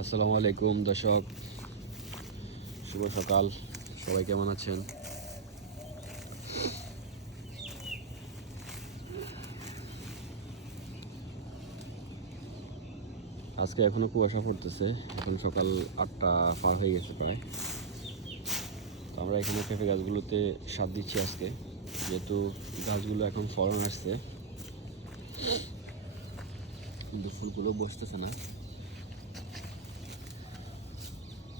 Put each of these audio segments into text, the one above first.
আসসালামু আলাইকুম দর্শক, শুভ সকাল। সবাই কেমন আছেন? আজকে এখনো কুয়াশা পড়তেছে। এখন সকাল 8টা পার হয়ে গেছে প্রায়। তো আমরা এখানে পেঁপে গাছগুলোতে সার দিচ্ছি আজকে, যেহেতু গাছগুলো এখন ফলন আসছে, কিন্তু ফুলগুলো বসতেছে না।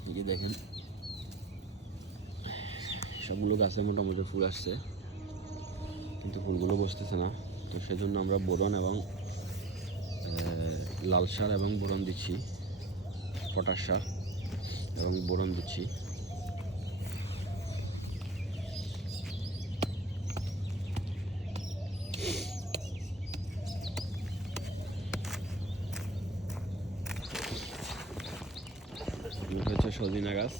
এই যে দেখেন, সবগুলো গাছে মোটামুটি ফুল আসছে, কিন্তু ফুলগুলো বসতেছে না। তো সেজন্য আমরা বোরন এবং লাল সার এবং বোরন দিচ্ছি, পটাশ সার এবং বোরন দিচ্ছি। হচ্ছে সজিনা গাছ।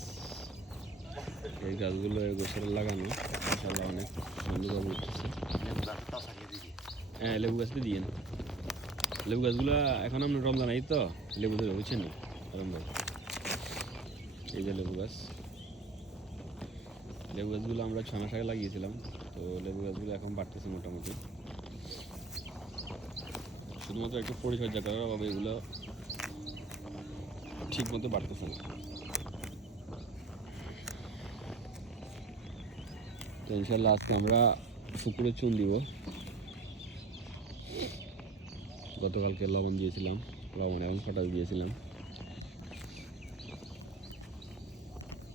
এই গাছগুলো এবছর লাগানো, ইনশাআল্লাহ অনেক সুন্দর উঠতেছে। হ্যাঁ, লেবু গাছতে দিয়ে লেবু গাছগুলো এখন আমরা রমজান এই তো লেবু ধরে বুঝছেন রমজান। এই যে লেবু গাছগুলো আমরা 6 মাস আগে লাগিয়েছিলাম। তো লেবু গাছগুলো এখন বাড়তেছে মোটামুটি, শুধুমাত্র একটু পরিচর্যা করার অভাবে এগুলো ঠিক মতো বাড়তেছে না। তো ইনশাল্লাহ আজকে আমরা পুকুরে চুন দিব। গতকালকে লবণ দিয়েছিলাম, লবণ এবং পটাশ দিয়েছিলাম।